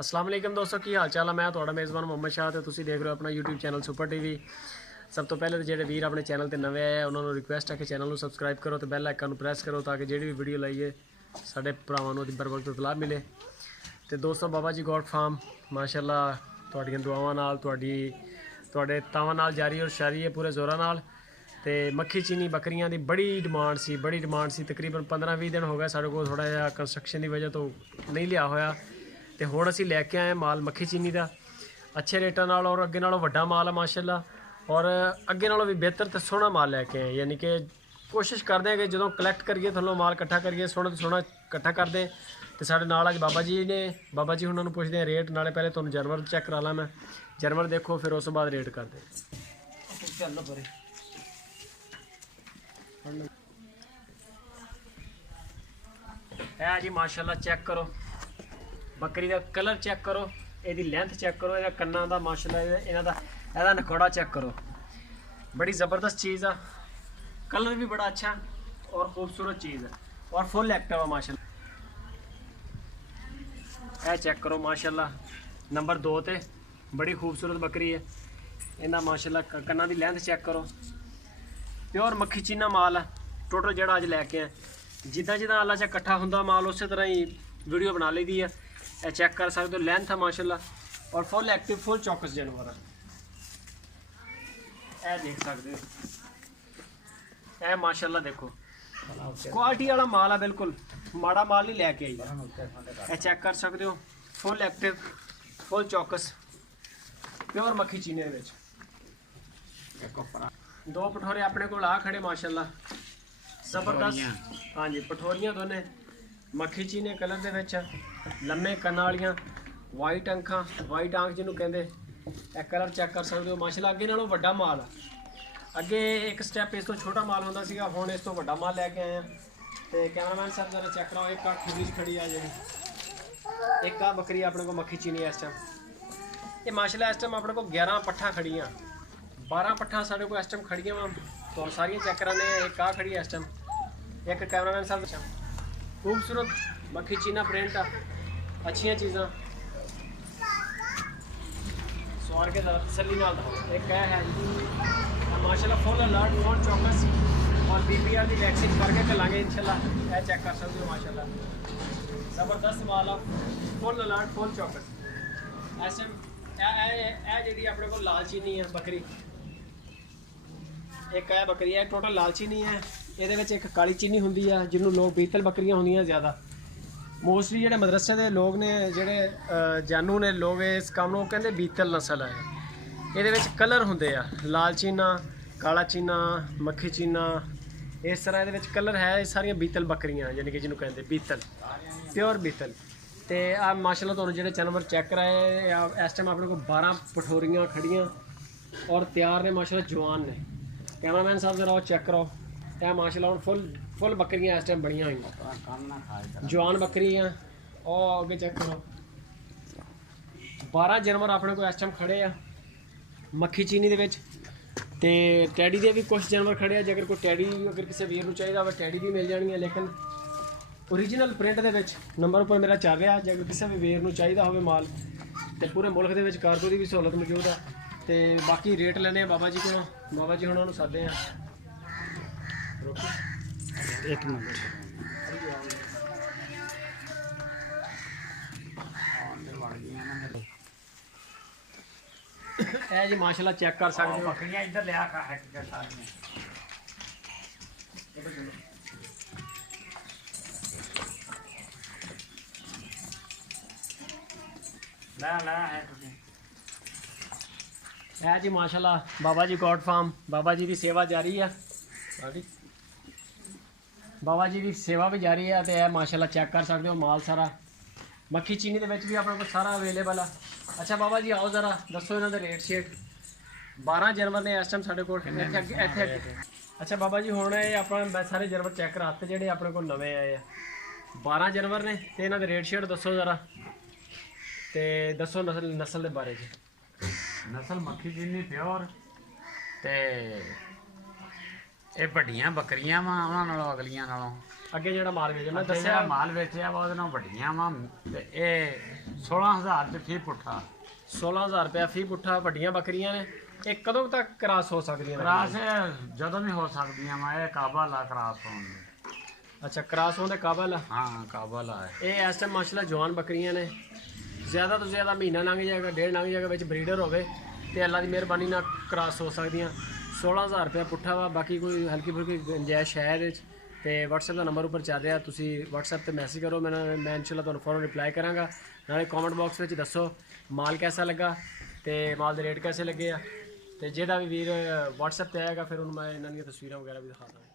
अस्सलाम वालेकुम दोस्तों की हाल चाल है। मैं थोड़ा मेज़बान मोहम्मद शाह तो तुसी देख रहे हो अपना यूट्यूब चैनल सुपर टीवी। सब तो पहले तो जो वीर अपने चैनल पर नवे आए उन्होंने रिक्वेस्ट है कि चैनल को सबसक्राइब करो तो बैल आइकन प्रेस करो ताकि जी भी वीडियो लाइए साढ़े भरावां नूं बर वक्त इतलाह मिले। तो दोस्तों बाबा जी गॉड फार्म माशाअल्लाह तुहाड़ियां दुआवां नाल तुहाडे तावां नाल जारी और शारी है पूरे जोरां नाल। तो मक्खी चीनी बकरियां की बड़ी डिमांड सी तकरीबन 15-20 दिन हो गए साढ़े को थोड़ा जिहा कंस्ट्रक्शन की वजह तो नहीं लिया होया। तो हुण असीं लैके आए माल मक्खी चीनी का अच्छे रेटां नाल और अगे नालों वड्डा माल है माशाअल्लाह और अगे नालों भी बेहतर तो सोहना माल लैके आए। यानी कि कोशिश करते हैं कि जो कलैक्ट करिए थल्लों माल इकट्ठा करिए सोहना तो सोहना इकट्ठा कर दें। तो साढ़े नाल अज बाबा जी ने बाबा जी उन्होंने पुछते हैं रेट नाले पहले तुहानूं जानवर चैक करा ला मैं जानवर देखो फिर उस बाद रेट कर दें। चलो परे है जी माशाअल्लाह चेक करो बकरी का कलर चेक करो यदी लेंथ चेक करो ये कन्ना का माशाअल्लाह इन्हां दा एहदा नखोड़ा चेक करो बड़ी ज़बरदस्त चीज़ आ कलर भी बड़ा अच्छा और खूबसूरत चीज़ है और फुल एक्टिव है माशाअल्लाह। यह चेक करो माशाअल्लाह नंबर 2 ते बड़ी खूबसूरत बकरी है इन्हां माशाअल्लाह कन्ना की लेंथ चेक करो प्योर मक्खी चीना माल है टोटल जड़ा अज लैके आए जिदा जिदा अल्लाह चा इकट्ठा होंदा माल उस तरह ही वीडियो बना ली दी है। यह चेक कर सकते हो लेंथ है माशाअल्लाह और फुल एक्टिव फुल चौकस जानवर है। यह देख सकते हो यह माशाअल्लाह देखो क्वालिटी वाला माल है बिल्कुल माड़ा माल नहीं लैके आई। यह चेक कर सकते हो फुल एक्टिव फुल चौकस प्योर मक्खी चीने दे विच। दो पठोरे अपने को आ खड़े माशाअल्लाह जबरदस्त। हाँ जी पठोरियां दोने मक्खी चीने कलर दे विच लम्मे कन्ना वालियां वाइट अंखां वाइट आंख जिन्हों कहंदे यह कलर चेक कर सकते हो माशाअल्लाह अगे नालों वड्डा माल है। अगे एक स्टैप इस तो छोटा माल होंदा सीगा हुण इस तो वड्डा माल लैके आए हैं। तो कैमरामैन साहब जरा चेक कराओ एक अख बीच खड़ी आ जी एक आ बकरी अपने को मक्खी चीनी इस टाइम ये माशाअल्लाह इस टाइम अपने को 11 पट्ठा खड़ियां 12 पट्ठा साढ़े को इस टाइम खड़ियां वा तो सारियां चेक कराने एक आ खड़ी है इस टाइम एक कैमरामैन साहब खूबसूरत मक्खी चीना प्रिंट आ अच्छियां चीज़ां सवार के ज़रा तसल्ली नाल दो। एक है माशाअल्लाह फुल अलर्ट फुल चौकस और BPR की वैक्सीन करके कलांगे इंशाल्लाह। यह चेक कर सकते हो माशाअल्लाह ज़बरदस्त माल आ फुल अलर्ट फुल चौकस। ऐसे जी अपने को लाल चीनी है बकरी एक है बकरी है टोटल लाल चीनी है ये एक काली चीनी होंगी है जिन्होंने लोग बीतल बकरियां होंगे ज़्यादा मोस्टली जो मदरसे के लोग ने जोड़े जानू ने लोग इस काम को कहते बीतल नस्ल है। ये कलर होंगे लाल चीना काला चीना मक्खी चीना इस तरह ये कलर है सारिया बीतल बकरियां यानी कि जिन्होंने कहते बीतल प्योर बीतल। तो आ माशाअल्लाह तुहानूं जिहड़े जानवर चेक कराए इस टाइम अपने को 12 पठोरियां खड़ियां और तैयार ने माशाअल्लाह जवान ने। कैमरामैन साहब जरा चेक कराओ यह माशाअल्लाह हुण फुल बकरियां इस टाइम बड़ियां हुई जवान बकरियां और अगे चेक करो 12 जानवर अपने को इस टाइम खड़े आ मक्खी चीनी दे विच। ते टैडी दे भी कुछ जानवर खड़े आ जेकर कोई टैडी अगर किसी वीर नूं चाहिदा होवे टैडी भी मिल जानी है लेकिन original print they which number उपर मेरा चल रहा जेकर किसी भी वीर नूं चाहिदा होवे माल तो पूरे मुल्क दे विच कारगो की भी सहूलत मौजूद है। तो बाकी रेट लेने बाबा जी को बाबा जी उन्होंने सादे हैं एक मिनट है जी माशाअल्लाह चेक कर सकते हो बकरियां इधर ले आ है है जी माशाअल्लाह बाबा जी गॉड फार्म बाबा जी की सेवा जारी है बाबा जी की सेवा भी जारी है। तो यह माशाअल्लाह चेक कर सकते हो माल सारा मक्खी चीनी के भी अपने को सारा अवेलेबल है। अच्छा बाबा जी आओ ज़रा दसो इन्हों रेट शेट 12 जानवर ने इस टाइम साढ़े को इतने। अच्छा बाबा जी हुण अपना सारे जानवर चेक कराते जोड़े अपने को नवे आए हैं 12 जानवर ने तो इन्हों रेट शेट दसो ज़रा तो दसो नस्ल के बारे नस्ल मक्खी चीनी प्योर ते ये बड़ियां बकरियां वा उन्हां नालों अगलियां नालों ਅੱਗੇ ਜਿਹੜਾ ਮਾਲ ਵੇਚਿਆ ਮੈਂ ਦੱਸਿਆ ਦੱਸਿਆ ਮਾਲ ਵੇਚਿਆ ਵਾ ਉਹਦੇ ਨਾਲ ਵੱਡੀਆਂ ਵਾ ਤੇ ਇਹ 16000 ਚ ਫੀ ਪੁੱਠਾ 16000 ਰੁਪਏ ਫੀ ਪੁੱਠਾ ਵੱਡੀਆਂ ਬੱਕਰੀਆਂ ਨੇ। ਇਹ ਕਦੋਂ ਤੱਕ ਕ੍ਰਾਸ ਹੋ ਸਕਦੀਆਂ ਨੇ? ਕਰਾਸ ਜਦੋਂ ਵੀ ਹੋ ਸਕਦੀਆਂ ਵਾ, ਇਹ ਕਾਬਲ ਆ ਕਰਾਸ ਹੋਣ ਦੀ। ਅੱਛਾ ਕ੍ਰਾਸ ਹੋਣ ਦੇ ਕਾਬਲ ਆ। ਹਾਂ ਕਾਬਲ ਆ ਇਹ ਇਸ ਟਾਈਮ ਮਾਸ਼ਾਅੱਲਾ ਜਵਾਨ ਬੱਕਰੀਆਂ ਨੇ। ਜ਼ਿਆਦਾ ਤੋਂ ਜ਼ਿਆਦਾ ਮਹੀਨਾ ਲੰਘ ਜਾਏਗਾ, ਡੇਢ ਲੰਘ ਜਾਏਗਾ, ਵਿੱਚ ਬਰੀਡਰ ਹੋਵੇ ਤੇ ਅੱਲਾ ਦੀ ਮਿਹਰਬਾਨੀ ਨਾਲ ਕ੍ਰਾਸ ਹੋ ਸਕਦੀਆਂ। 16000 ਰੁਪਏ ਪੁੱਠਾ ਵਾ। ਬਾਕੀ ਕੋਈ ਹਲਕੀ ਫੁਲਕੀ ਗੁੰਜਾਇਸ਼ ਹੈ ਇਹਦੇ 'ਚ। ਤੇ WhatsApp ਦਾ ਨੰਬਰ ਉੱਪਰ ਚੱਲ ਰਿਹਾ, ਤੁਸੀਂ WhatsApp ਤੇ ਮੈਸੇਜ ਕਰੋ, ਮੈਂ ਇਨਸ਼ਾਅੱਲਾ ਤੁਹਾਨੂੰ ਫੌਰਨ ਰਿਪਲਾਈ ਕਰਾਂਗਾ। ਨਾਲੇ ਕਮੈਂਟ ਬਾਕਸ ਵਿੱਚ ਦੱਸੋ ਮਾਲ ਕੈਸਾ ਲੱਗਾ ਤੇ ਮਾਲ ਦੇ ਰੇਟ ਕੈਸੇ ਲੱਗੇ ਆ। ਤੇ ਜਿਹੜਾ ਵੀ ਵੀਰ WhatsApp ਤੇ ਆਏਗਾ ਫਿਰ ਉਹਨੂੰ ਮੈਂ ਇਹਨਾਂ ਦੀਆਂ ਤਸਵੀਰਾਂ ਵਗੈਰਾ ਵੀ ਦਿਖਾ ਦਾਂਗਾ।